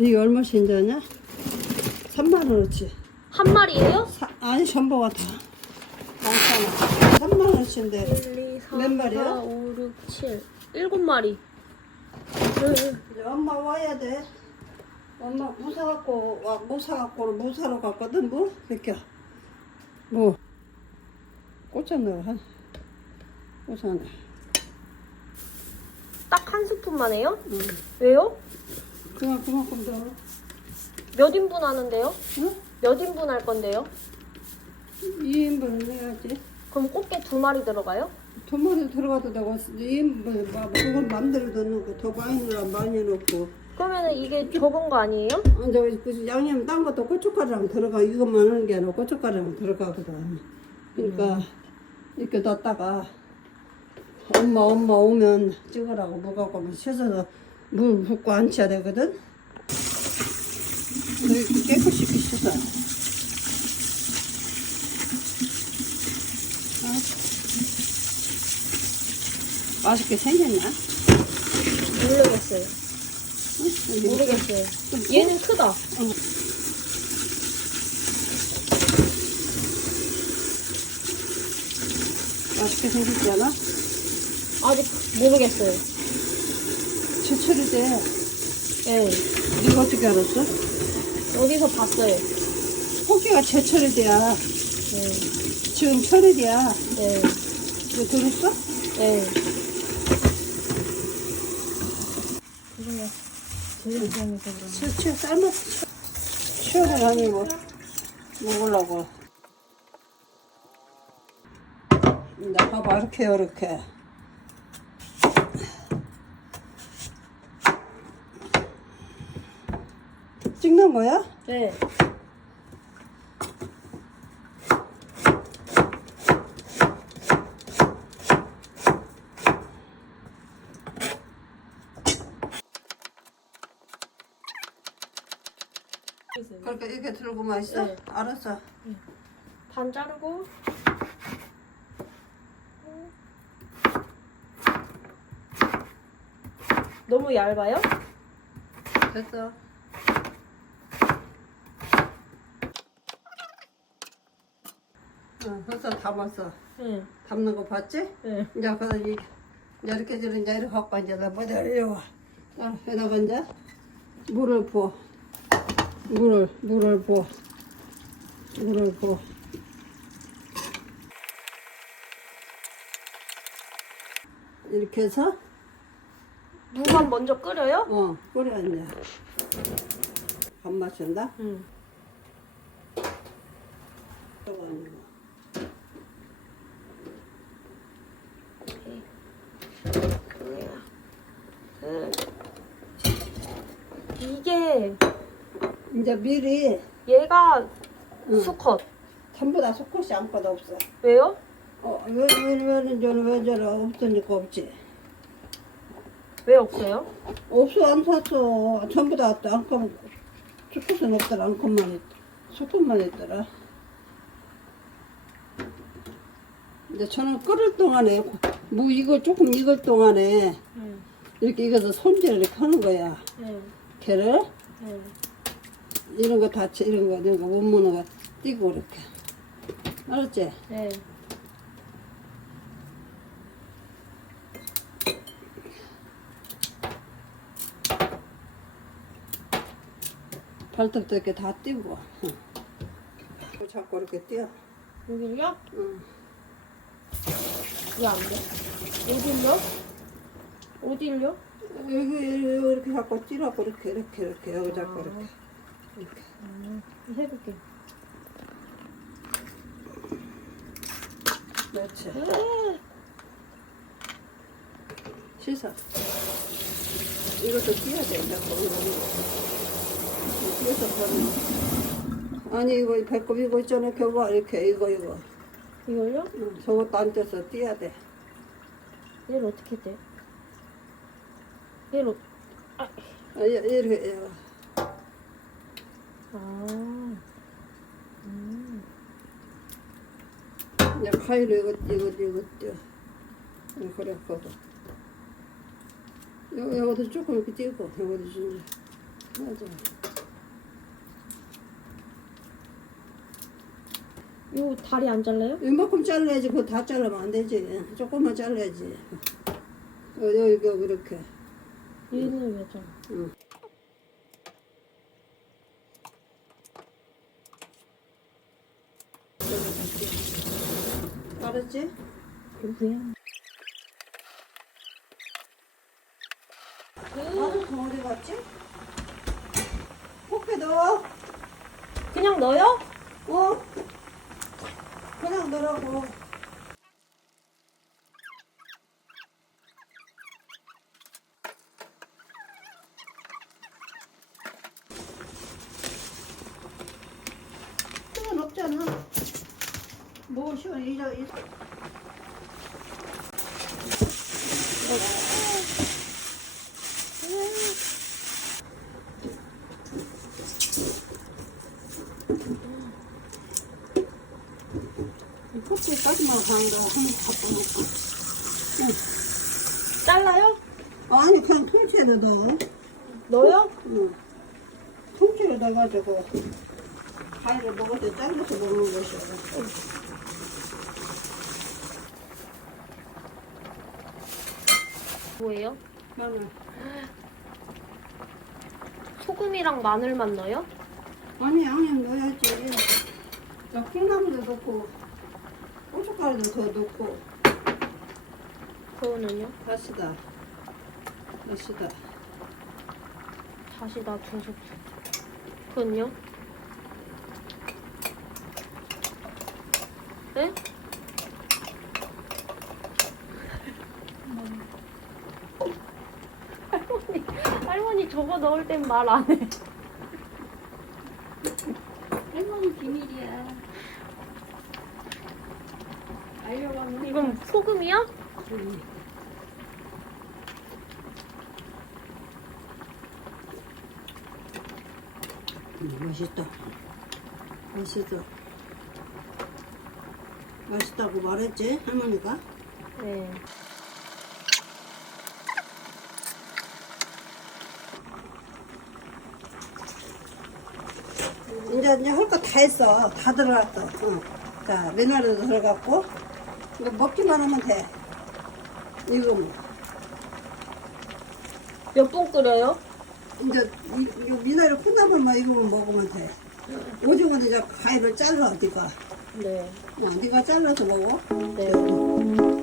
이게 얼마씩 인자냐? 3만 원어치. 한 마리예요? 사, 아니 전부가 다. 많잖아. 3만 원어치인데 1, 2, 4, 몇 마리야? 4, 5, 6, 7. 일곱 마리. 이제 엄마 와야 돼. 엄마 무 사 갖고 와, 무 사 갖고는 무 사러 갔거든 뭐? 몇겨 뭐? 꽂혔네 한. 꽂혔네. 딱 한 스푼만 해요? 응. 왜요? 그냥 그만큼 더. 몇 인분 하는데요? 응? 몇 인분 할 건데요? 2인분을 해야지. 그럼 꽃게 두 마리 들어가요? 두 마리 들어가도 되고 2인분 막 그건 맘대로 넣는 거. 더 많이 넣어 많이 넣고. 그러면은 이게 적은 거 아니에요? 이제 그 양념 딴 것도 고춧가루랑 들어가 이것만 하는 게 아니라 고춧가루랑 들어가거든. 그러니까 이렇게 넣었다가 엄마 엄마 오면 찍으라고 하면 씻어서 물 붓고 앉혀야 되거든. 이렇게 깨끗이 이렇게 씻어. 어? 맛있게 생겼나? 모르겠어요. 응? 모르겠어요. 얘는 크다. 맛있게 생겼잖아. 아직 모르겠어요. 제철이 돼. 예. 네가 어떻게 알았어? 어디서 봤어요. 고기가 제철이 돼야 예. 지금 철이야. 예. 이거 들었어? 예. 그래요. 제 입장에서 그러면. 채채 삶았어. 시원해 아니고 먹으려고. 이제 봐봐 이렇게 이렇게. 찍는 거야? 네. 그러니까 이렇게 들고만 있어? 네. 알았어. 반 자르고 너무 얇아요? 됐어. 어, 벌써 담았어. 응. 담는 거 봤지? 응. 이제 그래서 이 이제 이렇게 저런 이제 이렇게 갖고 이제 나 뭐다 이리 와. 자, 여기다가 이제 물을 부어. 물을 물을 부어. 물을 부어. 이렇게 해서 무만 먼저 끓여요? 어 끓여 이제 밥 마신다. 응. 저거 아니고. 이게 이제 미리 얘가 응. 수컷 전부 다 수컷이 아무것도 없어. 왜요? 어, 왜, 왜, 왜는 저는 왜 저래 없으니까 없지. 왜 없어요? 없어, 안 샀어. 전부 다. 안컴, 수컷은 없더라. 안컴만 있, 수컷만 있더라. 이제 저는 끓을 동안에, 무 이거 조금 익을 동안에 응. 이렇게 익어서 손질을 이렇게 하는 거야. 응. 걔를 응. 이런 거 다치, 이런 거, 이런 거거 띄고 이렇게. 알았지? 네. 발톱도 이렇게 다 띄고. 응. 자꾸 이렇게 띄어. 여기요? 응. 왜 안 돼? 어딜요? 어딜요? 여기, 이렇게 자꾸 찌라고 이렇게 이렇게 이렇게 여기 자꾸 이렇게 이렇게 해볼게. 그렇지 씻어 이것도 띄어야 돼 자꾸 이것도 버려 아니 이거 배꼽 이거 있잖아 겨봐 이렇게 이거 이거 이걸요? 응, 저것도 안 떼서 띄어야 돼 얘를 어떻게 돼? 얘를 어... 아, 이- 이렇게 이거. 아... 음. 이제 가위로 이거 이거 이거 응, 그래 거도 여기 여기도 조금 이렇게 띄고 여기도 좀 맞아. 이거 다리 안 잘라요? 이만큼 잘라야지. 그거 다 자르면 안 되지. 조금만 잘라야지. 어, 여기가 그렇게. 얘는 왜 잘라? 응. 알았지? 그 어디 갔지? 포크 넣어. 그냥 넣어요? 어? 그냥 넣으라고. 시간 없잖아. 뭐 시간 이자 이. 한번 갖다 놓고. 잘라요? 아니 그냥 통째로 넣어. 넣어요? 응. 통째로 넣어가지고 과일을 먹을 때 잘라서 먹는 것이야. 뭐예요? 마늘. 소금이랑 마늘만 넣어요? 아니 양념 넣어야지. 나 콩나물도 넣고 고춧가루도 더 넣고 그거는요? 다시다. 다시다. 다시 놔두고. 그건요? 네? 할머니, 할머니 저거 넣을 땐 말 안 해. 할머니 비밀이야. 이건 소금이야? 음, 맛있다. 맛있어. 맛있다고 말했지 할머니가? 네. 이제 이제 할 거 다 했어. 다 들어갔어. 어. 자, 미나리도 들어갔고, 이거 먹기만 하면 돼. 이거 뭐. 몇분 끓여요? 이제 이, 이 미나리 콩나물만 이거만 먹으면 돼. 오징어는 이제 가위를 잘라, 네가. 네. 어, 네가 잘라서 먹어. 네.